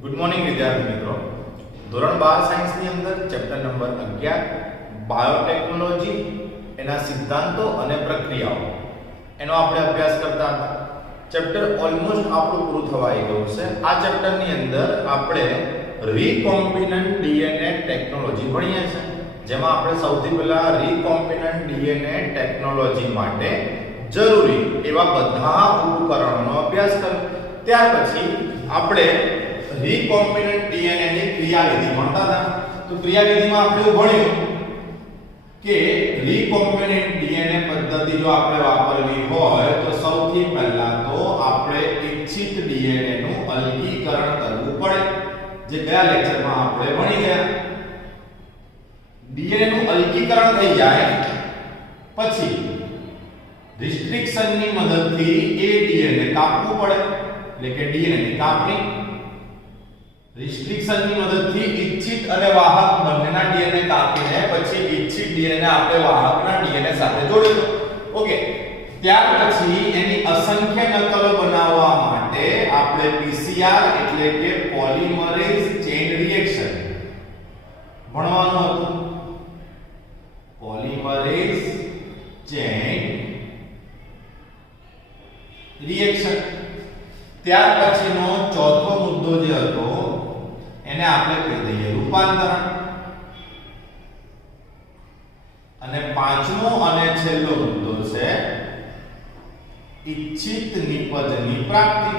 Good morning વિદ્યાર્થી મિત્રો. ધોરણ 12 સાયન્સની અંદર ચેપ્ટર નંબર 11 બાયોટેકનોલોજી, એના સિદ્ધાંતો અને પ્રક્રિયાઓ, એનો આપણે અભ્યાસ કરતા હતા. ચેપ્ટર ઓલમોસ્ટ આપણું પૂરું થવા આવી ગયું છે. આ ચેપ્ટરની અંદર આપણે રીકોમ્બિનન્ટ ડીએનએ ટેકનોલોજી ભણીએ છીએ, જેમાં આપણે સૌથી પહેલા રીકોમ્બિનન્ટ ડીએનએ ટેકનોલોજી માટે જરૂરી એવા બધા ઉપકરણોનો અભ્યાસ કર્યો. ત્યાર પછી આપણે રીકોમ્બિનન્ટ ડીએનએ ની ક્રિયાવિધિ ભણતા હતા. તો ક્રિયાવિધિમાં આપણે ભણ્યું કે રીકોમ્બિનન્ટ ડીએનએ પદ્ધતિ જો આપણે વાપરવી હોય તો સૌથી પહેલા તો આપણે ઇચ્છિત ડીએનએ નું અલગીકરણ કરવું પડે, જે ગયા લેક્ચરમાં આપણે ભણી ગયા. ડીએનએ નું અલગીકરણ થઈ જાય પછી રિસ્ટ્રિક્શન ની મદદથી એ ડીએનએ કાપવું પડે, એટલે કે ડીએનએ ની કાપણી. રિસ્ટ્રિક્શન ની મદદથી ઇચ્છિત અને વાહક બંનેના ડીએનએ કાપીને પછી ઇચ્છિત ડીએનએ ને આપણે વાહકના ડીએનએ સાથે જોડીશું. ઓકે, ત્યાર પછી એની અસંખ્ય નકલો બનાવવા માટે આપણે પીસીઆર એટલે કે પોલિમરેઝ ચેઇન રિએક્શન ભણવાનું હતું. Polymerase chain reaction. ત્યાર પછીનો ચોથો મુદ્દો જે હતો એને આપણે કહી દઈએ રૂપાંતરણ. અને પાંચમો અને છેલ્લો મુદ્દો છે ઇચ્છિત નિપજની પ્રાપ્તિ.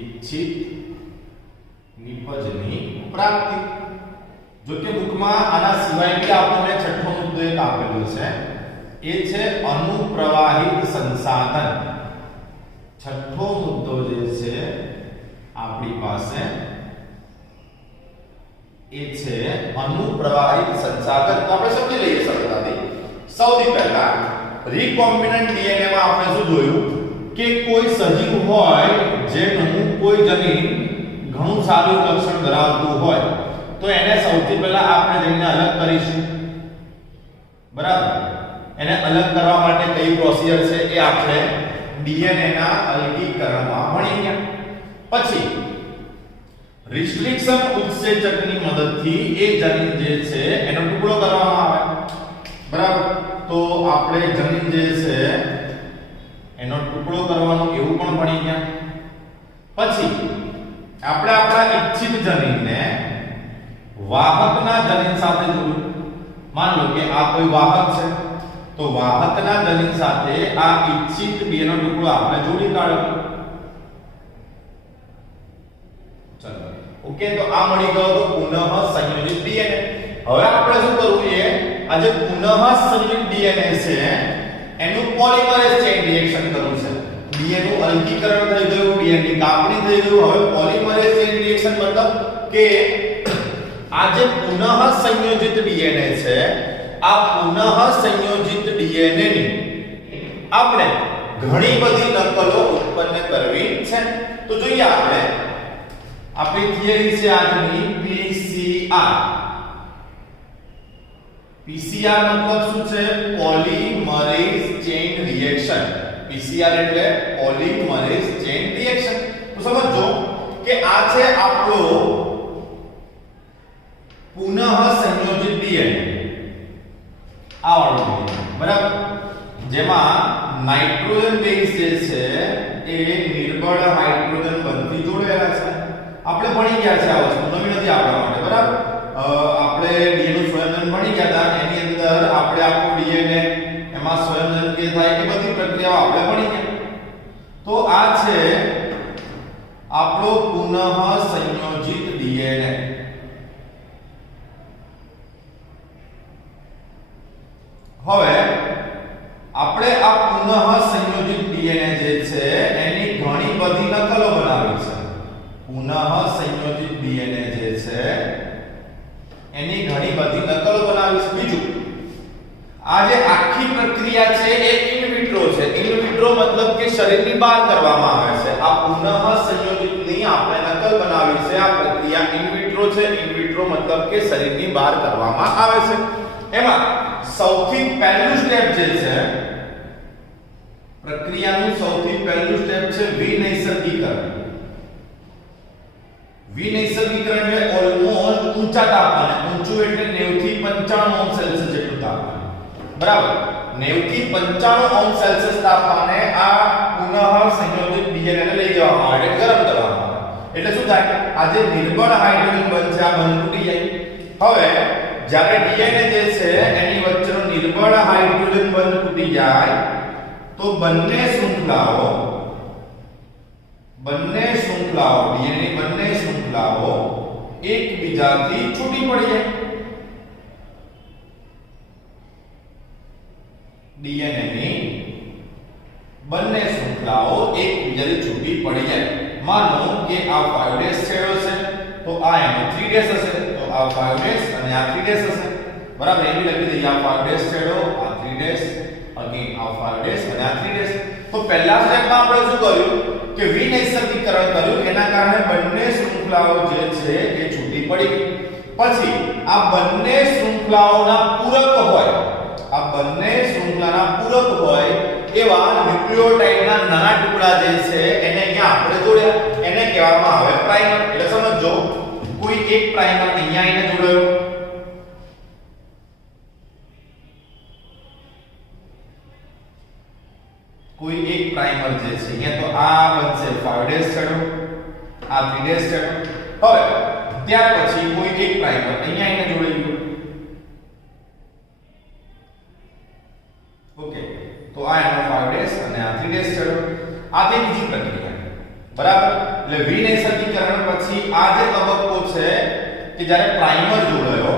ઇચ્છિત નિપજની પ્રાપ્તિ. જો કે બુકમાં આના સિવાય બી આપણને છઠ્ઠો મુદ્દો એક આપેલો છે, એ છે અનુપ્રવાહિત સંસાધન. છઠ્ઠો મુદ્દો જે છે આપણી પાસે એ છે અનુપ્રવાહિત સંસાધન. તો આપણે સમજી લઈએ સરળતાથી. સૌથી પહેલા રીકોમ્બિનન્ટ ડીએનએ માં આપણે શું જોયું કે કોઈ સજીવ હોય જેનું કોઈ જનીન ઘણું સારું લક્ષણ ધરાવતું હોય તો એને સૌથી પહેલા આપણે જનીનને અલગ કરીશું. બરાબર? એને અલગ કરવા માટે કઈ પ્રોસિજર છે એ આપણે ડીએનએ ના અલગીકરણમાં ભણી ગયા. પછી રિસ્ટ્રિક્શન ઉત્સેચકની મદદથી એ જનીન જે છે એનો ટુકડો કરવામાં આવે. બરાબર? તો આપણે જનીન જે છે એનો ટુકડો કરવાનો એવું પણ ભણી ગયા. પછી આપણે આપણા ઇચ્છિત જનીનને વાહકના જનીન સાથે જોડ્યું. માન લો કે આ કોઈ વાહક છે, તો વાહકના જનીન સાથે આ ઇચ્છિત ડીએનએ નો ટુકડો આપણે જોડી કાઢ્યો. ચલો, ઓકે, તો આ મળી ગયો તો પુનઃ સંયોજિત ડીએનએ. હવે આપણે શું કરવું છે, આ જે પુનઃ સંયોજિત ડીએનએ છે એનું પોલિમરેઝ ચેઇન રિએક્શન કરવું છે. ડીએનએ નું અલગીકરણ થઈ ગયું, ડીએનએ ની કાપણી થઈ ગયું. હવે પોલિમરેઝ ચેઇન રિએક્શન મતલબ કે આ જે પુનઃ સંયોજિત ડીએનએ છે, આ પુનઃ સંયોજિત ડીએનએ ની આપણે ઘણી બધી નકલો ઉત્પન્ન કરવી છે. તો જોઈએ આપણે આપણી થિયરી છે આજની પીસીઆર. પીસીઆર મતલબ શું છે? Polymerase chain reaction. પીસીઆર એટલે પોલિમરેઝ ચેઇન રિએક્શન. તો સમજો કે આ છે આપણો પુનઃ સંયોજિત ડીએનએ. આ વાળો બરાબર, જેમાં નાઇટ્રોજન બેઝ જે છે એ નિર્બળ હાઇડ્રોજન બંધથી જોડાયેલા છે. આપણે ભણી ગયા છે આ વસ્તુ, નવી નથી આપણા માટે. બરાબર? આપણે ડીએનએ નું સંયોજન ભણી ગયા હતા, એની અંદર આપણે આખું ડીએનએ એમાં સંયોજન કે થાય એ બધી પ્રક્રિયાઓ આપણે ભણી ગયા. તો આ છે આપણો પુનઃ સંયોજિત ડીએનએ. હવે આપણે આ પુનઃ સંયોજિત ડીએનએ જે છે એની ઘણી બધી નકલો બનાવી છે. પુનઃ સંયોજિત ડીએનએ જે છે એની ઘણી બધી નકલો બનાવી છે. બીજું, આ જે આખી પ્રક્રિયા છે એ ઇન વિટ્રો છે. ઇન વિટ્રો મતલબ કે શરીરની બહાર કરવામાં આવે છે. આ પુનઃ સંયોજિતની આપણે નકલ બનાવી છે. આ પ્રક્રિયા ઇન વિટ્રો છે. ઇન વિટ્રો મતલબ કે શરીરની બહાર કરવામાં આવે છે. એમાં સૌથી પહેલું સ્ટેપ જે છે પ્રક્રિયાનું, સૌથી પહેલું સ્ટેપ છે વિનૈસર્ગીકરણ. વિનૈસર્ગીકરણ એટલે ઓલમોસ્ટ ઊંચા તાપમાને, ઊંચું એટલે 90 થી 95 અંશ સેલ્સિયસ જેટલું તાપમાન, બરાબર 90 થી 95 અંશ સેલ્સિયસ તાપમાને આ પુનઃ સંયોજિત ડીએનએ ને લઈ જવામાં આવે એટલે ગરમ કરવામાં આવે એટલે શું થાય, આ જે નિર્બળ હાઇડ્રોજન બંધ છે આ બંધ તૂટી જાય. હવે જ્યારે ડીએનએ જે છે એની વચ્ચેનો નિર્બળ હાઇડ્રોજન બંધ તૂટી જાય તો બંને શૃંખલાઓ ડીએનએ ની બંને શૃંખલાઓ એકબીજાથી છૂટી પડી જાય. ડીએનએ ની બંને શૃંખલાઓ એકબીજાથી છૂટી પડી જાય. માનો કે આ 5' છેડો છે તો આ એનો 3' હશે, તો આ 5' અને આ 3' હશે, બરાબર. એવી લખી દઈએ આ 5' છેડો, આ 3' અગેન આ 5' અને આ 3'. તો પહેલા સ્ટેપમાં આપણે શું કર્યું કે વિનૈસર્ગીકરણ કર્યું, એના કારણે બંને શૃંખલાઓ જે છે એ છૂટી પડી ગઈ. પછી આ બંને શૃંખલાઓના પૂરક હોય, આ બંને શૃંખલાના પૂરક હોય એવા ન્યુક્લિયોટાઇડના નાના ટુકડા જે છે એને અહીંયા આપણે જોડ્યા, એને કહેવામાં આવે પ્રાઇમર. એટલે સમજો કોઈ એક પ્રાઇમર અહીંયા આવીને જોડાયો, કોઈ એક પ્રાઇમર જે છે અહીંયા તો આ બનશે 5' છેડો, આ 3' છેડો. હવે ત્યાર પછી કોઈ એક પ્રાઇમર અહીંયા આવીને જોડાઈ ગયું. ઓકે, તો આ એનો 5' અને આ 3' છેડો. આ તે બીજી પ્રક્રિયા, બરાબર. એટલે વિનૈસર્ગીકરણ પછી આ જે તબક્કો છે કે જ્યારે પ્રાઇમર જોડાયો,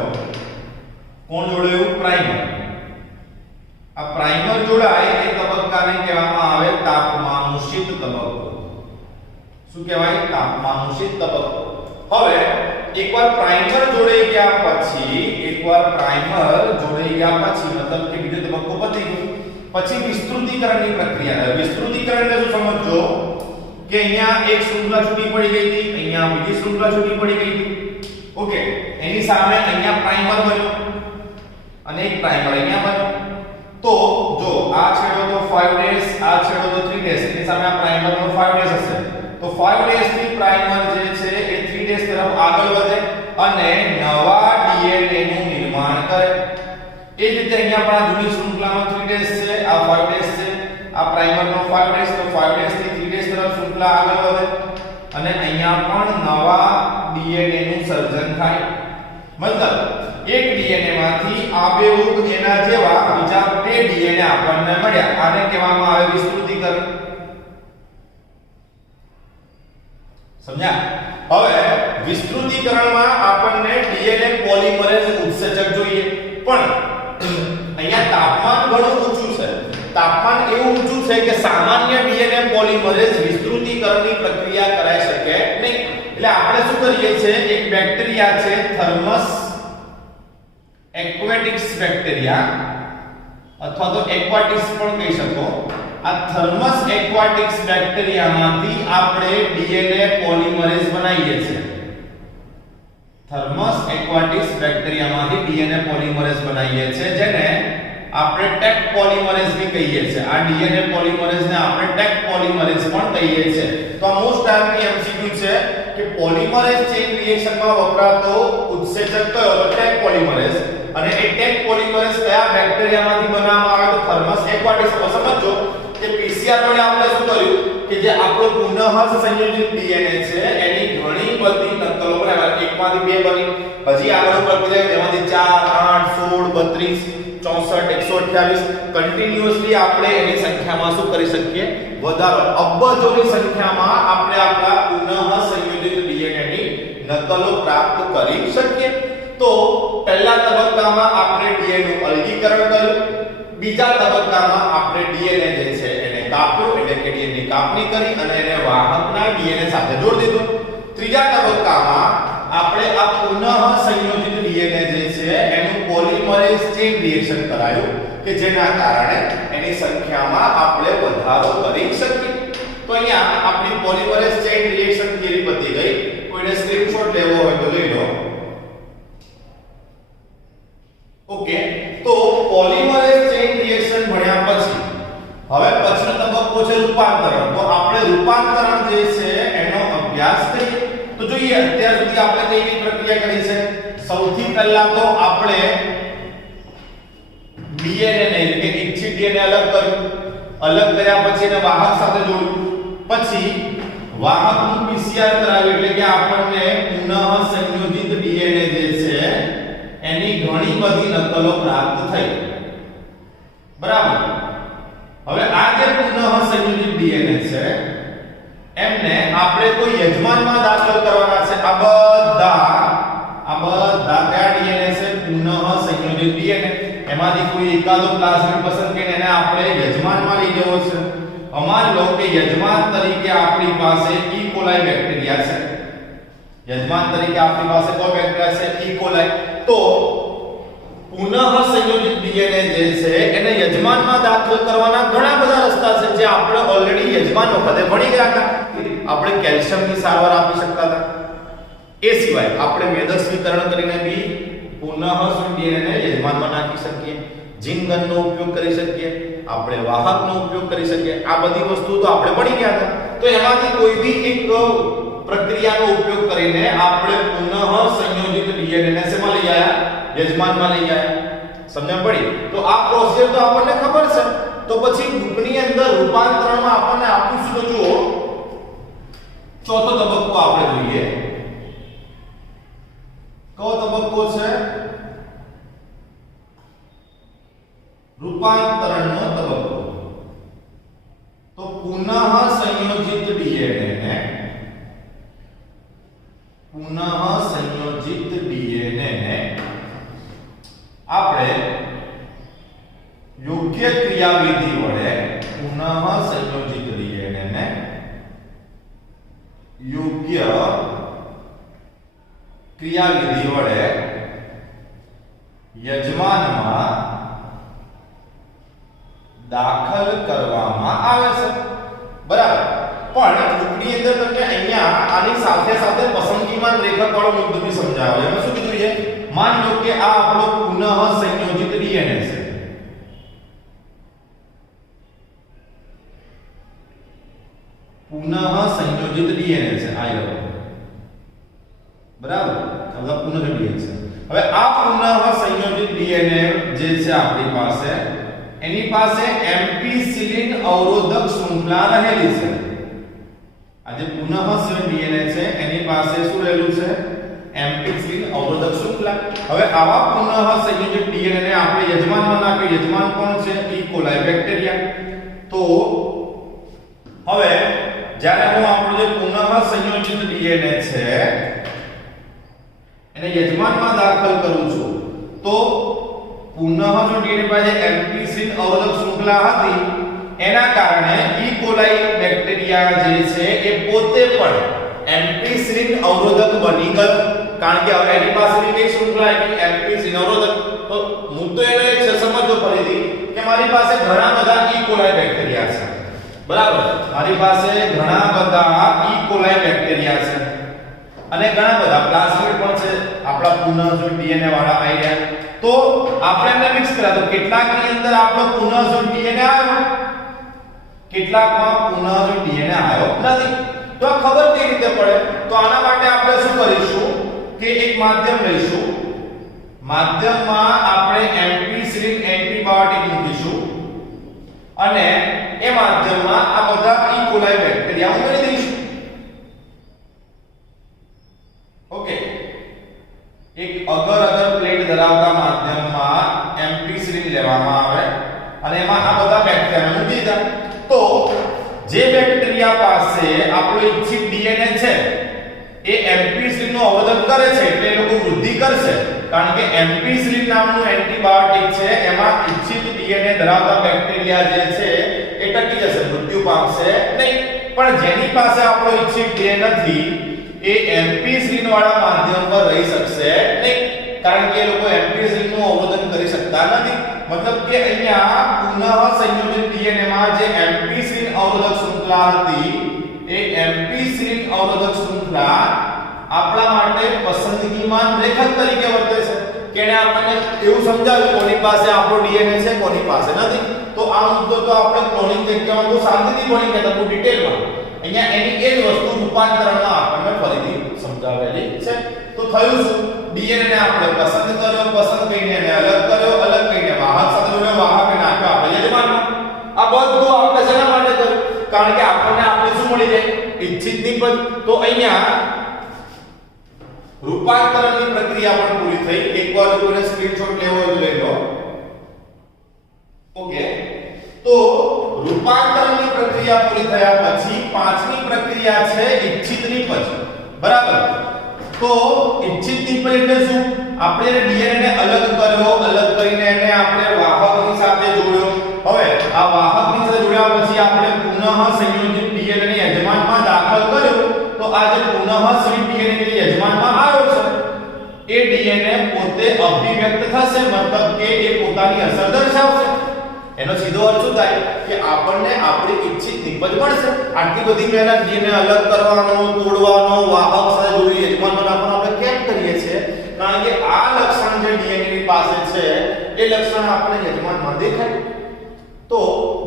કોણ જોડાયું? પ્રાઇમર. આ પ્રાઇમર જોડાય એ તબક્કાને કહેવામાં આવે તાપમાનુષિત તબક્કો. શું કહેવાય? તાપમાનુષિત તબક્કો. હવે એકવાર પ્રાઇમર જોડાઈ ગયા પછી મતલબ કે બીજો તબક્કો પતી ગયો, પછી વિસ્તૃતીકરણની પ્રક્રિયા. વિસ્તૃતીકરણ એટલે શું સમજો કે અહીંયા એક શૃંખલા છૂટી પડી ગઈ હતી, અહીંયા બીજી શૃંખલા છૂટી પડી ગઈ હતી. ઓકે, એની સામે અહીંયા પ્રાઇમર બન્યો અને એક પ્રાઇમર અહીંયા બન્યો. તો જો આ છેડો તો 5' આ છેડો તો 3' એની સામે આ પ્રાઇમરનો 5' હશે. તો 5' થી પ્રાઇમર જે છે એ 3' તરફ આગળ વધે અને નવા ડીએનએ નું નિર્માણ કરે. એ જ રીતે અહીંયા પણ આ જૂની શૃંખલાનો 3' છે, આ 5' છે, આ પ્રાઇમરનો 5' તો 5' થી 3' તરફ શૃંખલા આગળ વધે અને અહીંયા પણ નવા ડીએનએ નું સર્જન થાય. મતલબ એક ડીએનએ માંથી આબેહૂબ એના જેવા બીજા 2 ડીએનએ આપણને મળ્યા. આને કહેવામાં આવે વિસ્તૃતીકરણ. સમજ્યા? હવે વિસ્તૃતીકરણમાં આપણને ડીએનએ પોલિમરેઝ ઉત્સેચક જોઈએ, પણ અહીંયા તાપમાન ઘણું ઊંચું છે. તાપમાન એવું ઊંચું છે કે સામાન્ય ડીએનએ પોલિમરેઝ વિસ્તૃતીકરણની પ્રક્રિયા કરાઈ શકે નહીં. એટલે આપણે શું કરીએ છીએ, એક બેક્ટેરિયા છે થર્મસ એક્વેટિક્સ બેક્ટેરિયા અથવા તો એક્વાટિક્સ પણ કહી શકો. આ થર્મસ એક્વાટિક્સ બેક્ટેરિયામાંથી આપણે ડીએનએ પોલિમરેઝ બનાવીએ છીએ. થર્મસ એક્વાટિક્સ બેક્ટેરિયામાંથી ડીએનએ પોલિમરેઝ બનાવીએ છીએ, જેને આપણે ટેક પોલિમરેઝ બી કહીએ છીએ. આ ડીએનએ પોલિમરેઝને આપણે ટેક પોલિમરેઝ પણ કહીએ છીએ. તો આ મોસ્ટ ટાઈમની એમસીક્યુ છે કે પોલિમરેઝ ચેઇન રિએક્શનમાં વપરાતો ઉત્સેચક કયો? તો ટેક પોલિમરેઝ. અને એ ટેક પોલિમરેઝ કયા બેક્ટેરિયામાંથી બનાવવામાં આવે? તો થર્મસ એક્વાટિક્સ. તો સમજો કે પીસીઆર વડે આપણે શું કર્યું કે જે આપણો પુનઃ સંયોજિત ડીએનએ છે એની ઘણી બધી નકલો બનાવ્યા. એકમાંથી 2 બની, હજી આગળ પ્રક્રિયા એમાંથી 4, 8, 16, 32, 64, 128 કન્ટિન્યુઅસલી આપણે એની સંખ્યામાં શું કરી શકીએ? વધારો. અબજોની સંખ્યામાં આપણે આપણા પુનઃ સંયોજિત ડીએનએ ની નકલો પ્રાપ્ત કરી શકીએ. તો પહેલા તબક્કામાં આપણે ડીએનએ નું અલગીકરણ કર્યું, બીજા તબક્કામાં આપણે ડીએનએ જે છે એને કાપ્યું એટલે કે ડીએનએ ની કાપણી કરી અને એને વાહકના ડીએનએ સાથે જોડી દીધું. ત્રીજા તબક્કામાં આપણે આ પુનઃ સંયોજિત ડીએનએ જે છે એનું પોલિમરેઝ ચેઇન રિએક્શન કરાયું કે જેના કારણે એની સંખ્યામાં આપણે વધારો કરી શકીએ. તો અહીંયા આપણી પોલિમરેઝ ચેઇન રિએક્શન થિયરી પતી ગઈ. કોઈને સ્ક્રીનશોટ લેવો હોય તો લઈ લો. ઓકે, તો પોલિમરેઝ ચેઇન રિએક્શન ભણ્યા પછી હવે પછીનો તબક્કો છે રૂપાંતરણ. તો આપણે રૂપાંતરણ જે છે એનો અભ્યાસ કરીએ. તો જો જોઈએ અત્યાર સુધી આપણે કઈ કઈ પ્રક્રિયા કરી છે સૌથી પહેલા તો આપણે ડીએનએ ને એટલે કે ઇચ્છિત ડીએનએ અલગ કર્યા પછી એને વાહક સાથે જોડ્યું પછી વાહકનું પીસીઆર કરાવ્યું એટલે કે આપણને પુનઃ સંયોજિત ડીએનએ જે છે એની ઘણી બધી નકલો પ્રાપ્ત થઈ બરાબર હવે આ જે પુનઃ સંયોજિત ડીએનએ છે એમને આપણે કોઈ યજમાનમાં દાખલ કરવાના છે આ બધા કયા ડીએનએ છે પુનઃ સંયોજિત ડીએનએ એમાંથી કોઈ એકાદો પ્લાઝમિડ પસંદ કરીને એને આપણે યજમાનમાં લઈ જવો છે અમાન લો કે યજમાન તરીકે આપણી પાસે ઈ કોલાઈ બેક્ટેરિયા છે યજમાન તરીકે આપણી પાસે કોઈ બેક્ટેરિયા છે ઈ કોલાઈ તો પુનઃ સંયોજિત ડીએનએ જે છે એને યજમાનમાં દાખલ કરવાના ઘણા બધા રસ્તા છે જે આપણે ઓલરેડી યજમાન વખતે ભણી ગયા હતા આપણે કેલ્શિયમની સારવાર આપી શકતા હતા એ સિવાય આપણે મેદસ્વીકરણ કરીને બી પુનઃ સંયોજિત ડીએનએ ને યજમાનમાં નાખી શકીએ જીન ગનનો ઉપયોગ કરી શકીએ આપણે વાહકનો ઉપયોગ કરી શકીએ આ બધી વસ્તુ તો આપણે ભણી ગયા હતા તો એમાંથી કોઈ બી એક પ્રક્રિયાનો ઉપયોગ કરીને આપણે પુનઃ સંયોજિત ડીએનએ ને શેમાં લઈ આવ્યા યજમાનમાં લઈ આવ્યા સમજણ પડી તો આ પ્રોસેસ તો આપણને ખબર છે તો પછી બુકની અંદર રૂપાંતરણમાં આપણને આપ્યું છે તો જુઓ ચોથો તબક્કો આપણે જોઈએ કયો તબક્કો છે રૂપાંતરણનો તબક્કો તો પુનઃ સંયોજિત ડીએનએ ને આપણે યોગ્ય ક્રિયાવિધિ વડે પુનઃ સંયોજિત ડીએનએ ને યોગ્ય ક્રિયાવિધિ વડે યજમાનમાં દાખલ કરવામાં આવે છે બરાબર પણ બુકની અંદર તમને અહીંયા આની સાથે સાથે પસંદગીમાન રેખક વાળો મુદ્દો બી સમજાવ્યો એમાં શું કીધું છે માન લો કે આ આપણો પુનઃ સંયોજિત ડીએનએ છે પુનઃ સંયોજિત ડીએનએ છે આ લો બરાબર હવે પુનઃ ડીએનએ છે હવે આ પુનઃ સંયોજિત ડીએનએ જે છે આપણી પાસે એની પાસે એમ્પિસિલિન અવરોધક શૃંખલા રહેલી છે આ જે પુનઃ સંયોજિત ડીએનએ છે એની પાસે શું રહેલું છે એમ્પિસિલિન અવરોધક શૃંખલા હવે આવા પુનઃ સંયોજિત ડીએનએ ને આપણે યજમાનમાં નાખીએ યજમાન કોણ છે ઈ કોલાઈ બેક્ટેરિયા તો હવે જ્યારે હું આપણો જે પુનઃ સંયોજિત ડીએનએ છે એને યજમાનમાં દાખલ કરું છું તો પુનઃ જો ડીએનએ પાસે એમ્પિસિલિન અવરોધક શૃંખલા હતી એના કારણે ઈ કોલાઈ બેક્ટેરિયા જે છે એ પોતે પણ એમ્પિસિલિન અવરોધક બની ગયો કારણ કે હવે એની પાસે કઈ શૃંખલા આવી એમ્પિસિલિન અવરોધક તો મુદ્દો એનો એક છે સમજો ફરીથી કે મારી પાસે ઘણા બધા ઈ કોલાઈ બેક્ટેરિયા છે બરાબર મારી પાસે ઘણા બધા ઈ કોલાઈ બેક્ટેરિયા છે અને ઘણા બધા પ્લાઝમિડ પણ છે આપણા પુનઃ જો ડીએનએ વાળા આવી રહ્યા તો આપણે એને મિક્સ કર્યા તો કેટલાકની અંદર આપણો પુનઃ જો ડીએનએ આવ્યો કેટલાકમાં પુનઃ જો ડીએનએ આવ્યો નથી તો આ ખબર કેવી રીતે પડે તો આના માટે આપણે શું કરીશું કે એક માધ્યમ લઈશું માધ્યમમાં આપણે એમ્પિસિલિન એન્ટીબાયોટિક મૂકીશું અને એ માધ્યમમાં આ બધા ઈ કોલાઈ બેક્ટેરિયા ઉમેરી દઈશું ઓકે એક અગર પ્લેટ ધરાવતા માધ્યમમાં એમ્પિસિલિન લેવામાં આવે અને એમાં આ બધા બેક્ટેરિયા મૂકી દીધા તો જે બેક્ટેરિયા પાસે આપણો ઇચ્છિત ડીએનએ છે એ એમ્પિસિલિન નું અવરોધન કરે છે એટલે એ લોકો વૃદ્ધિ કરશે કારણ કે એમ્પિસિલિન નામનું એન્ટીબાયોટિક છે એમાં ઇચ્છિત ડીએનએ ધરાવતા બેક્ટેરિયા જે છે એ ટકી જશે મૃત્યુ પામશે નહીં પણ જેની પાસે આપણો ઇચ્છિત ડીએનએ નથી એ એમ્પિસિલિન વાળા માધ્યમ પર રહી શકશે નહીં કારણ કે એ લોકો એમ્પિસિલિન નું અવરોધન કરી શકતા નથી મતલબ કે અહીંયા પુનઃ સંયોજિત ડીએનએ માં જે એમ્પિસિલિન અવરોધક શૃંખલા હતી એ એમ્પિસિલિન અવરોધક શૃંખલા આપણા માટે પસંદગીમાન રેખક તરીકે વર્તે છે કેણે આપણને એવું સમજાવ્યું કોની પાસે આપણો ડીએનએ છે કોની પાસે નથી તો આ મુદ્દો તો આપણે ક્લોનિંગ જગ્યામાં તો શાંતિથી ભણી ગયા હતા ડિટેલમાં અહીંયા એની એ જ વસ્તુ રૂપાંતરણમાં આપણને ફરીથી સમજાવેલી છે. તો થયું શું? ડીએનએ ને આપણે પસંદ કર્યો, પસંદ કરીને એને અલગ કર્યો, અલગ કરીને વાહક સાથે જોડ્યો, વાહક ને નાખ્યો આપણે યજમાનમાં. આ બધું આપણે શેના માટે કર્યું? કારણ કે આપણને આપણે શું મળી જાય? ઇચ્છિત નિપજ. તો અહીંયા રૂપાંતરણની પ્રક્રિયા પણ પૂરી થઈ. એકવાર જો કોઈને સ્ક્રીનશોટ લેવો હોય તો લઈ લો. ઓકે, તો રૂપાંતરણની પ્રક્રિયા પૂરી થયા પછી પાંચમી પ્રક્રિયા છે ઇચ્છિત નિપજ. બરાબર? તો ઇચ્છિત નિપજ એટલે શું? આપણે ડીએનએ ને અલગ કર્યો, અલગ કરીને એને આપણે વાહકની સાથે જોડ્યો. હવે આ વાહકની સાથે જોડ્યા પછી આપણે પુનઃ સંયોજિત ડીએનએ ને યજમાનમાં દાખલ કર્યો. તો આ જે પુનઃ સંયોજિત ડીએનએ ને યજમાનમાં આવ્યો છે એ ડીએનએ પોતે અભિવ્યક્ત થશે, મતલબ કે એ પોતાની અસર દર્શાવશે. એનો સીધો અર્થ શું થાય કે આપણને આપણી ઇચ્છિત નિપજ મળશે. આટલી બધી મહેનત ડીએનએ અલગ કરવાનો, તોડવાનો, વાહક સાથે જોડી યજમાનમાં નાખવાનો આપણે કેમ કરીએ છીએ? કારણ કે આ લક્ષણ જે ડીએનએ ની પાસે છે એ લક્ષણ આપણે યજમાનમાં દેખાય. તો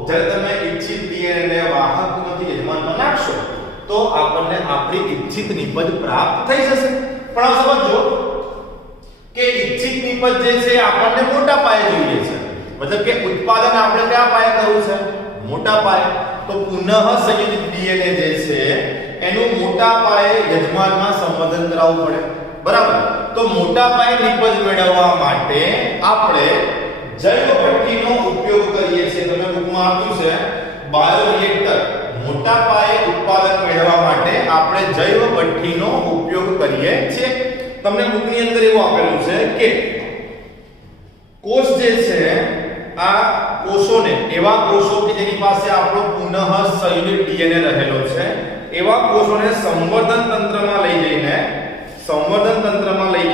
જ્યારે તમે ઇચ્છિત ડીએનએ ને વાહકમાંથી યજમાનમાં નાખશો તો આપણને આપણી ઇચ્છિત નિપજ પ્રાપ્ત થઈ જશે. પણ આ સમજો કે ઇચ્છિત નિપજ જે છે આપણને મોટા પાયે જોઈએ છે, મતલબ કે ઉત્પાદન આપણે કયા પાયે કરવું છે? મોટા પાયે. તો પુનઃ સંયોજિત ડીએનએ જે છે એનું મોટા પાયે યજમાનમાં સંવર્ધન કરાવવું પડે. બરાબર? તો મોટા પાયે નિપજ મેળવવા માટે આપણે જૈવ ભઠ્ઠીનો ઉપયોગ કરીએ છીએ. તમે બુકમાં આપ્યું છે બાયોરિએક્ટર. મોટા પાયે ઉત્પાદન મેળવવા માટે આપણે જૈવ ભઠ્ઠીનો ઉપયોગ કરીએ છીએ. તમને બુકની અંદર એવું આપેલું છે કે કોષ જે છે આ કોષોને, એવા કોષો કે જેની પાસે આપણો પુનઃ સંયોજિત ડીએનએ રહેલો છે, એવા કોષોને સંવર્ધન તંત્રમાં લઈ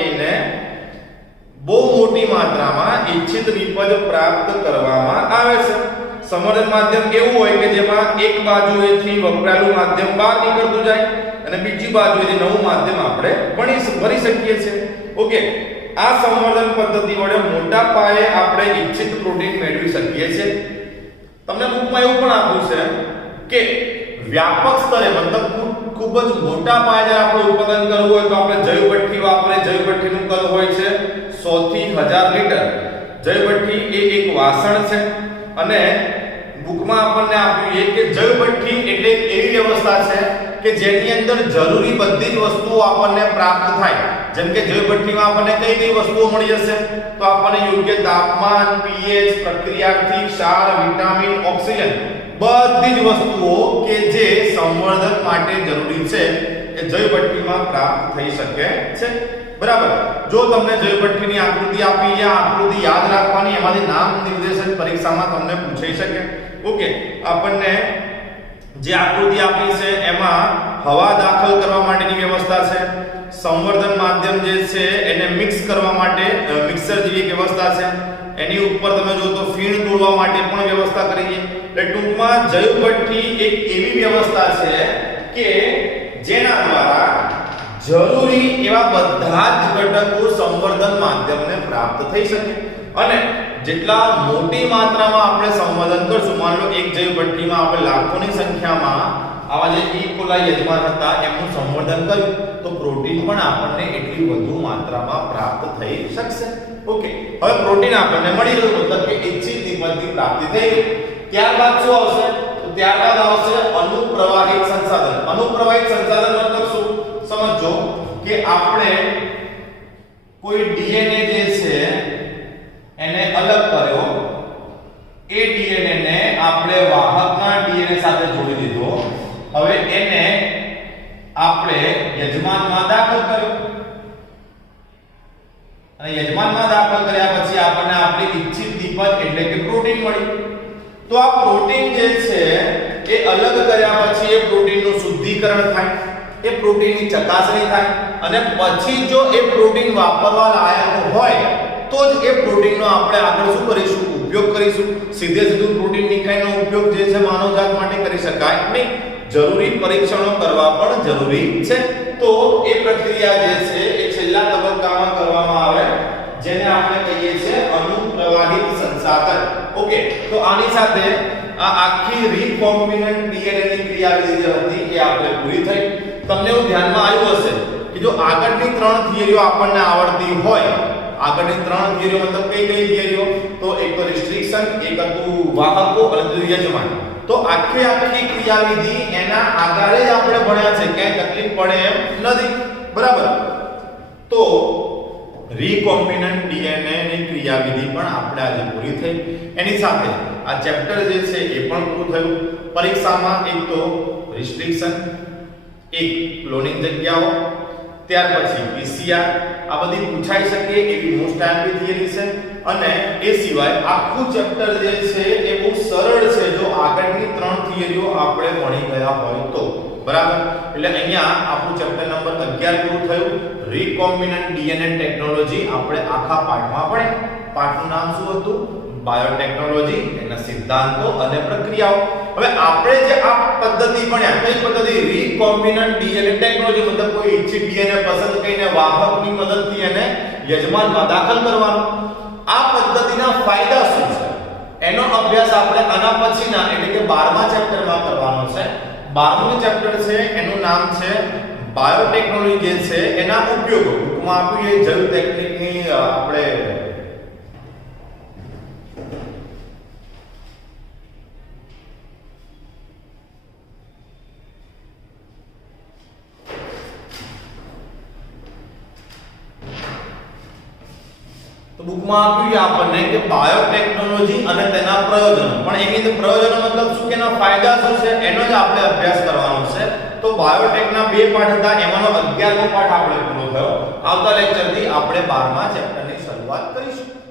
જઈને બહુ મોટી માત્રામાં ઇચ્છિત નિપજ પ્રાપ્ત કરવામાં આવે છે. સંવર્ધન માધ્યમ એવું હોય કે જેમાં એક બાજુએથી વપરાયેલું માધ્યમ બહાર નીકળતું જાય અને બીજી બાજુએથી નવું માધ્યમ આપણે ભરી શકીએ છીએ. ઓકે, આ સંવર્ધન પદ્ધતિ વડે મોટા પાયે આપણે ઇચ્છિત પ્રોટીન મેળવી શકીએ છીએ. તમને બુકમાં એવું પણ આપ્યું છે કે વ્યાપક સ્તરે, મતલબ ખૂબ જ મોટા પાયે જ્યારે આપણે ઉત્પાદન કરવું હોય તો આપણે જૈવ ભઠ્ઠી વાપરે. જૈવ ભઠ્ઠીનું કદ હોય છે 100 થી 1000 લીટર. જૈવ ભઠ્ઠી એ એક વાસણ છે અને બુકમાં આપણને આપ્યું છે કે જૈવ ભઠ્ઠી એટલે એવી વ્યવસ્થા છે કે જેની અંદર જરૂરી બધી જ વસ્તુઓ આપણને પ્રાપ્ત થાય. જેમ કે જૈવ ભઠ્ઠીમાં આપણને કઈ વસ્તુઓ મળી જશે? તો આપણને યોગ્ય તાપમાન, પીએચ, પ્રક્રિયાર્થી, ક્ષાર, વિટામિન, ઓક્સિજન, બધી જ વસ્તુઓ કે જે સંવર્ધન માટે જરૂરી છે એ જૈવ ભઠ્ઠીમાં પ્રાપ્ત થઈ શકે છે. બરાબર? જો તમને જૈવ ભઠ્ઠીની આકૃતિ આપી છે, આકૃતિ યાદ રાખવાની, એમાંથી નામ નિર્દેશન પરીક્ષામાં તમને પૂછાઈ શકે. ઓકે, આપણને જે આકૃતિ આપી છે એમાં હવા દાખલ કરવા માટેની વ્યવસ્થા છે. સંવર્ધન માધ્યમ જે છે એને મિક્સ કરવા માટે મિક્સર જેવી વ્યવસ્થા છે. એની ઉપર તમે જો તો ફીણ તોડવા માટે પણ વ્યવસ્થા કરી છે. એટલે ટૂંકમાં જૈવ ભઠ્ઠી એક એવી વ્યવસ્થા છે કે જેના દ્વારા જરૂરી એવા બધા જ ઘટકો સંવર્ધન માધ્યમને પ્રાપ્ત થઈ શકે. અને જેટલા મોટી માત્રામાં આપણે સંવર્ધન કરશું, માની લો એક જૈવ ભઠ્ઠીમાં આપણે લાખોની સંખ્યામાં આવા જે ઈ કોલાઈ યજમાન હતા એમનું સંવર્ધન કર્યું તો પ્રોટીન પણ આપણને એટલી વધુ માત્રામાં પ્રાપ્ત થઈ શકશે. ઓકે, હવે પ્રોટીન આપણને મળી ગયું, મતલબ કે ઇચ્છિત નિપજની પ્રાપ્તિ થઈ ગઈ. ત્યારબાદ શું આવશે? તો ત્યારબાદ આવશે અનુપ્રવાહિત સંસાધન. અનુપ્રવાહિત સંસાધન મતલબ શું? સમજો કે આપણે કોઈ ડીએનએ જે છે એને અલગ કર્યો, એ ડીએનએ ને આપણે વાહકના ડીએનએ સાથે જોડી દીધો. હવે એને આપણે યજમાનમાં દાખલ કર્યો અને યજમાનમાં દાખલ કર્યા પછી આપણને આપણી ઇચ્છિત નિપજ એટલે કે પ્રોટીન મળી. તો આ પ્રોટીન જે છે એ અલગ કર્યા પછી એ પ્રોટીનનું શુદ્ધિકરણ થાય, એ પ્રોટીનની ચકાસણી થાય અને પછી જો એ પ્રોટીન વાપરવા લાયક હોય તો જ એ પ્રોટીનનો આપણે આગળ શું કરીશું? ઉપયોગ કરીશું. સીધું પ્રોટીન નિકાયનો ઉપયોગ જે છે માનવજાત માટે કરી શકાય નહીં. જરૂરી પરીક્ષણો કરવા પણ જરૂરી છે. તો એ પ્રક્રિયા જે છે એ છેલ્લા તબક્કામાં કરવામાં આવે, જેને આપણે કહીએ છીએ અનુપ્રવાહિત સંસાધન. ઓકે, તો આની સાથે આ આખી રીકોમ્બિનન્ટ ડીએનએ ની ક્રિયા વિધિ હતી એ તમને એવું ધ્યાનમાં આવ્યું હશે કે જો આગળની ત્રણ થિયરીઓ આપણને આવડતી હોય, આગળની ત્રણ થિયરીઓ મતલબ કઈ કઈ થિયરીઓ, તો એક તો રિસ્ટ્રિક્શન, એક હતું વાહકો અને ત્રીજું યજમાન. તો આખી ક્રિયાવિધિ એના આધારે જ આપણે ભણ્યા છે, ક્યાંય તકલીફ પડે એમ નથી, બરાબર. તો રીકોમ્બિનન્ટ ડીએનએ ની ક્રિયાવિધિ પણ આપણે આજે પૂરી થઈ. એની સાથે આ ચેપ્ટર જે છે એ પણ પૂરું થયું. પરીક્ષામાં એક તો રિસ્ટ્રિક્શન, એક ક્લોનિંગ જગ્યાઓ, ત્યાર પછી પીસીઆર, આ બધી પૂછાઈ શકે એવી મોસ્ટ આઈએમપી થિયરી છે. અને એ સિવાય આખું ચેપ્ટર જે છે એ બહુ સરળ છે જો આગળની ત્રણ થિયરીઓ આપણે ભણી ગયા હોય તો, બરાબર. એટલે અહીંયા આપણું ચેપ્ટર નંબર 11 પૂરું થયું. રીકોમ્બિનન્ટ ડીએનએ ટેકનોલોજી આપણે આખા પાઠમાં ભણ્યા. પાઠનું નામ શું હતું? બાયોટેકનોલોજી, એના સિદ્ધાંતો અને પ્રક્રિયાઓ. હવે આપણે જે આ પદ્ધતિ ભણ્યા, કઈ પદ્ધતિ? રીકોમ્બિનન્ટ ડીએનએ ટેકનોલોજી, મતલબ કોઈ ઇચ્છિત ડીએનએ પસંદ કરીને વાહકની મદદથી એને યજમાનમાં દાખલ કરવાનો. આ પદ્ધતિના ફાયદા શું છે એનો અભ્યાસ આપણે આના પછીના એટલે કે 12મા ચેપ્ટરમાં કરવાનો છે. 12મું ચેપ્ટર છે એનું નામ છે બાયોટેકનોલોજી, જે છે એના ઉપયોગો. ટૂંકમાં આપ્યું એ જૈવ ટેકનિકની આપણે બુકમાં આપ્યું આપણને કે બાયોટેકનોલોજી અને તેના પ્રયોજનો. પણ એની અંદર પ્રયોજનો મતલબ શું કે એના ફાયદા શું છે એનો જ આપણે અભ્યાસ કરવાનો છે. તો બાયોટેકના 2 પાઠ હતા, એમાંનો 11મો પાઠ આપણે પૂરો થયો. આવતા લેક્ચરથી આપણે 12મા ચેપ્ટરની શરૂઆત કરીશું.